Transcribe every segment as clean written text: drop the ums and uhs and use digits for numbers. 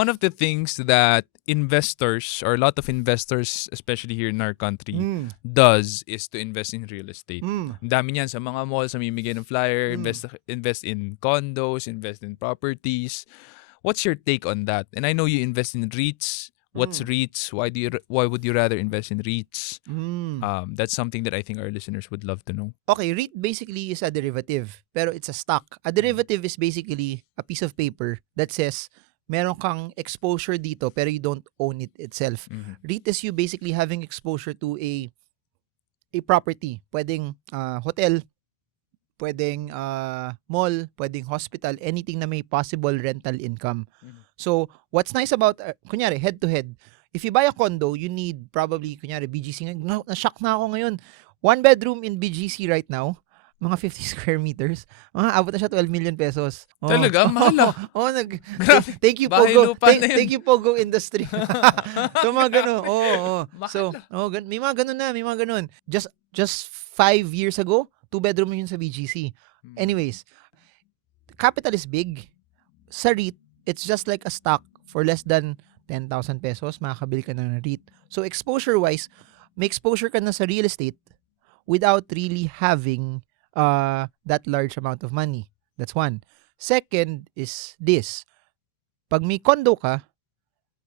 one of the things that investors or a lot of investors, especially here in our country, does is to invest in real estate. Ang dami niyan sa mga malls, namimigay ng flyer, invest in condos, invest in properties. What's your take on that? And I know you invest in REITs. What's REITs? Why would you rather invest in REITs? That's something that I think our listeners would love to know. Okay, REIT basically is a derivative, pero it's a stock. A derivative is basically a piece of paper that says meron kang exposure dito pero you don't own it itself. REIT is you basically having exposure to a property. Pwedeng hotel, pwedeng mall, pwedeng hospital, anything na may possible rental income. So, what's nice about, kunyari, head-to-head, if you buy a condo, you need probably, kunyari, BGC. Na-shock na ako ngayon. 1 bedroom in BGC right now, mga 50 square meters, abot na siya 12 million pesos. Talaga? Mahal. Thank you, Bahay Pogo. lupa na yun. Thank you, Pogo industry. So, mga ganun. So, may mga ganun na, may mga ganun. Just 5 years ago, 2 bedroom yun sa BGC. Anyways, capital is big. Sa REIT, it's just like a stock for less than 10,000 pesos, makakabili ka na ng REIT. So, exposure-wise, may exposure ka na sa real estate without really having that large amount of money. That's one. Second is this. Pag may condo ka,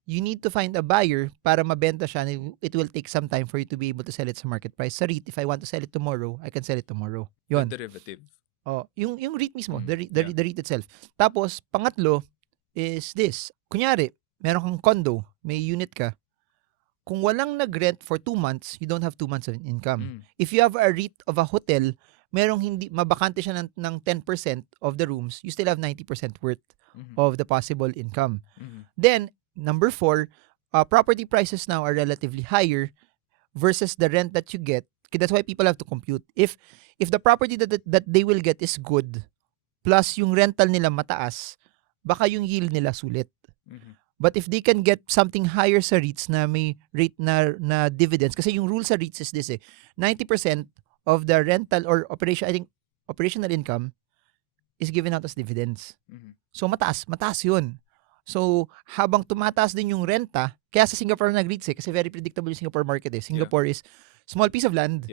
you need to find a buyer para mabenta siya. It will take some time for you to be able to sell it sa market price. Sa REIT, if I want to sell it tomorrow, I can sell it tomorrow. Yun. The derivative. Yung REIT mismo, the REIT itself. Tapos, pangatlo is this. Kunyari, meron kang condo, may unit ka. Kung walang nag-rent for 2 months, you don't have 2 months of income. If you have a REIT of a hotel, merong hindi, mabakante siya ng 10% of the rooms, you still have 90% worth of the possible income. Then, number 4, property prices now are relatively higher versus the rent that you get. That's why people have to compute. If the property that they will get is good, plus yung rental nila mataas, baka yung yield nila sulit. But if they can get something higher sa REITs na may rate na dividends, kasi yung rule sa REITs is this 90% of the rental or operational income is given out as dividends. So mataas yun. So habang tumataas din yung renta, kaya sa Singapore nag-REITs kasi very predictable yung Singapore market Singapore is small piece of land.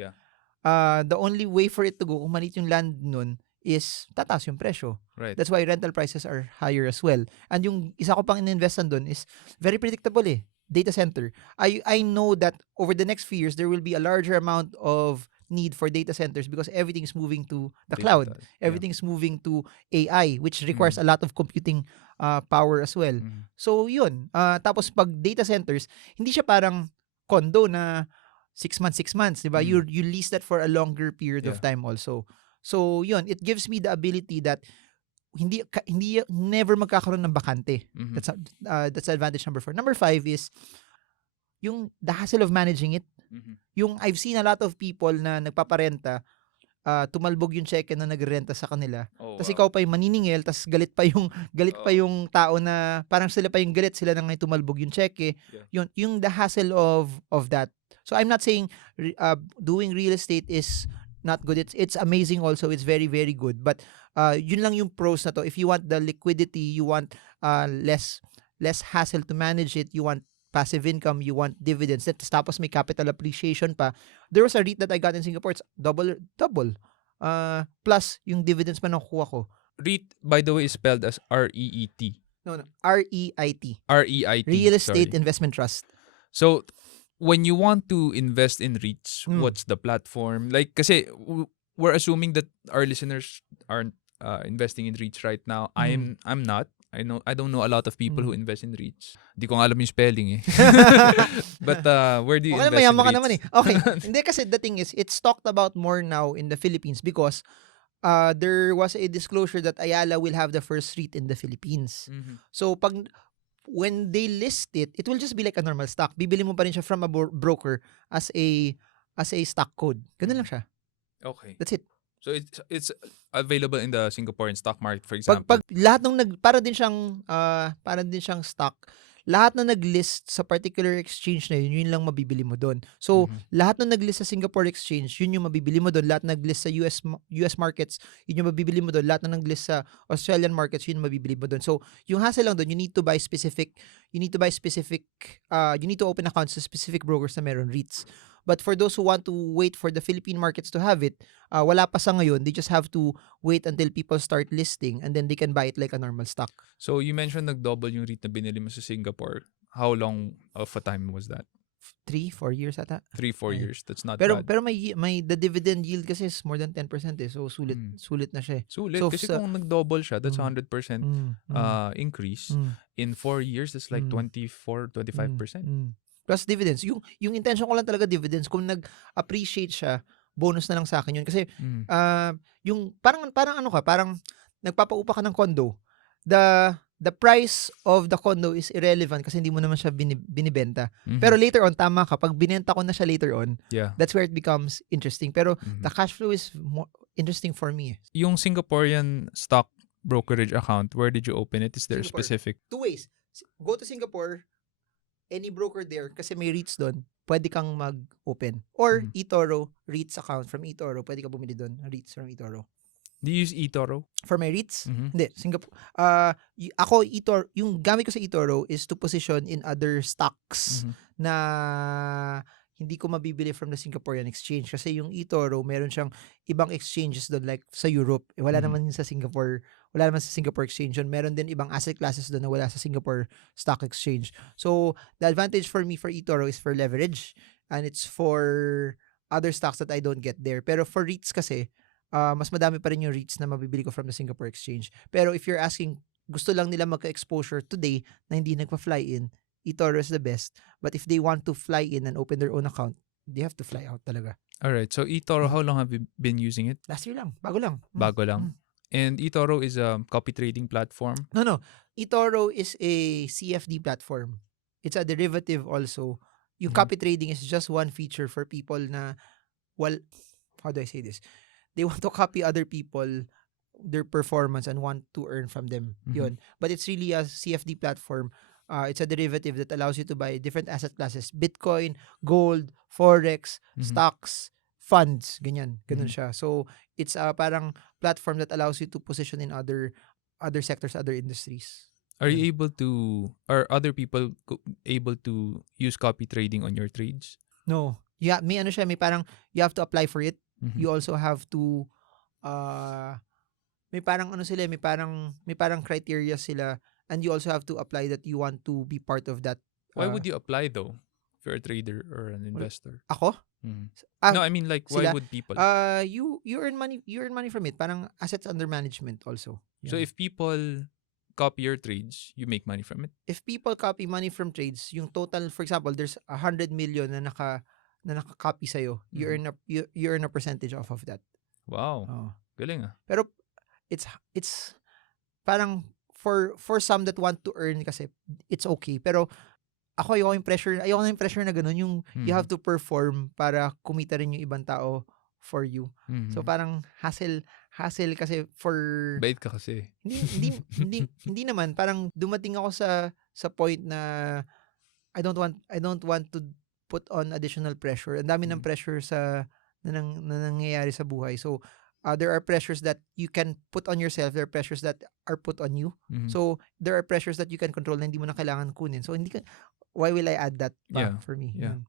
The only way for it to go, kung maliit yung land nun, is tataas yung presyo. Right. That's why rental prices are higher as well. And yung isa ko pang in-investan dun is very predictable data center. I know that over the next few years, there will be a larger amount of need for data centers because everything's moving to the cloud. Everything's moving to AI, which requires a lot of computing power as well. So yun. Tapos pag data centers, hindi siya parang condo na 6 months, diba? You lease that for a longer period of time also. So yun, it gives me the ability that hindi never magkakaroon ng bakante. That's advantage number 4. Number 5 is yung the hassle of managing it. Yung I've seen a lot of people na nagpaparenta, tumalbog yung cheque na nagrenta sa kanila. Tapos ikaw pa yung maniningil, tapos galit pa yung tao na parang sila pa yung galit, sila na ngayon tumalbog yung cheque. Yung the hassle of that. So I'm not saying doing real estate is not good. It's amazing also. It's very, very good. But yun lang yung pros na to. If you want the liquidity, you want less hassle to manage it, you want passive income, you want dividends, tapos may capital appreciation pa. There was a REIT that I got in Singapore. It's double. Plus, yung dividends pa nakukuha ko. REIT, by the way, is spelled as REET. No. REIT. REIT. Real Estate Investment Trust. So, when you want to invest in REITs, what's the platform? Like, kasi we're assuming that our listeners aren't investing in REITs right now. I'm not. I don't know a lot of people who invest in REITs. Hindi ko nga alam yung spelling But where do you invest in mayaman ka REITs? naman Okay. Hindi kasi the thing is, it's talked about more now in the Philippines because there was a disclosure that Ayala will have the first REIT in the Philippines. So when they list it, it will just be like a normal stock. Bibili mo pa rin siya from a broker as a stock code. Ganun lang siya. Okay. That's it. So it's available in the Singaporean stock market, for example. Pag lahat ng para din siyang stock. lahat na nag-list sa particular exchange na yun lang mabibili mo doon. So, lahat na nag-list sa Singapore exchange, yun yung mabibili mo doon. Lahat na nag-list sa US markets, yun yung mabibili mo doon. Lahat na nag-list sa Australian markets, yun yung mabibili mo doon. So, yung hassle lang doon, you need to open accounts sa specific brokers na meron REITs. But for those who want to wait for the Philippine markets to have it, wala pa sa ngayon. They just have to wait until people start listing and then they can buy it like a normal stock. So, you mentioned nag-double yung REIT na binili mo sa Singapore. How long of a time was that? 3-4 years ata. 3-4 years. That's not Pero bad. pero may the dividend yield kasi is more than 10% eh. So sulit na siya eh. Sulit. So, Kasi kung nag-double siya, that's 100% increase. In 4 years, that's like 24-25%. Plus dividends. Yung intention ko lang talaga dividends. Kung nag-appreciate siya, bonus na lang sa akin yun. Kasi yung parang nagpapaupa ka ng condo. The price of the condo is irrelevant kasi hindi mo naman siya binibenta. Pero later on, tama ka. Pag binenta ko na siya later on, that's where it becomes interesting. Pero the cash flow is more interesting for me. Yung Singaporean stock brokerage account, where did you open it? Is there Singapore. specific? 2 ways. Go to Singapore, any broker there, kasi may REITs doon, pwede kang mag-open. Or eToro, REITs account from eToro, pwede ka bumili doon, REITs from eToro. Do you use eToro? For my REITs? Hindi, Singapore. Ako, eToro, yung gamit ko sa eToro is to position in other stocks na hindi ko mabibili from the Singaporean exchange. Kasi yung eToro, meron siyang ibang exchanges doon, like sa Europe. Wala naman sa Singapore. Wala naman sa Singapore exchange yun. Meron din ibang asset classes doon na wala sa Singapore Stock Exchange. So, the advantage for me for eToro is for leverage. And it's for other stocks that I don't get there. Pero for REITs kasi, mas madami pa rin yung REITs na mabibili ko from the Singapore exchange. Pero if you're asking, gusto lang nila magka-exposure today na hindi nagpa-fly in, eToro is the best. But if they want to fly in and open their own account, they have to fly out talaga. Alright. So, eToro, how long have you been using it? Last year lang. Bago lang. Bago lang. And eToro is a copy trading platform? No. eToro is a CFD platform. It's a derivative also. Yung copy trading is just one feature for people na, how do I say this? They want to copy other people, their performance, and want to earn from them. Yun. But it's really a CFD platform. It's a derivative that allows you to buy different asset classes. Bitcoin, gold, Forex, stocks, funds. Ganyan siya. So, it's a parang platform that allows you to position in other sectors, other industries. Are other people able to use copy trading on your trades? No. Yeah, may parang you have to apply for it. You also have to may parang criteria sila, and you also have to apply that you want to be part of that. Why would you apply though? If you're a trader or an investor? Ako? No, I mean like why would people? You earn money from it. Parang assets under management also. So if people copy your trades, you make money from it? If people copy money from trades, yung total, for example, there's 100 million na naka-copy sa'yo, you earn a percentage off of that. Wow. Galing ah. Pero it's parang for some that want to earn kasi it's okay. Pero ayoko na yung pressure na ganun, yung you have to perform para kumita rin yung ibang tao for you. So parang hassle kasi for bait ka kasi. hindi naman, parang dumating ako sa point na I don't want to put on additional pressure. Ang dami ng pressure na nangyayari sa buhay. So there are pressures that you can put on yourself. There are pressures that are put on you. So there are pressures that you can control na hindi mo na kailangan kunin. So why will I add that back for me? Yeah.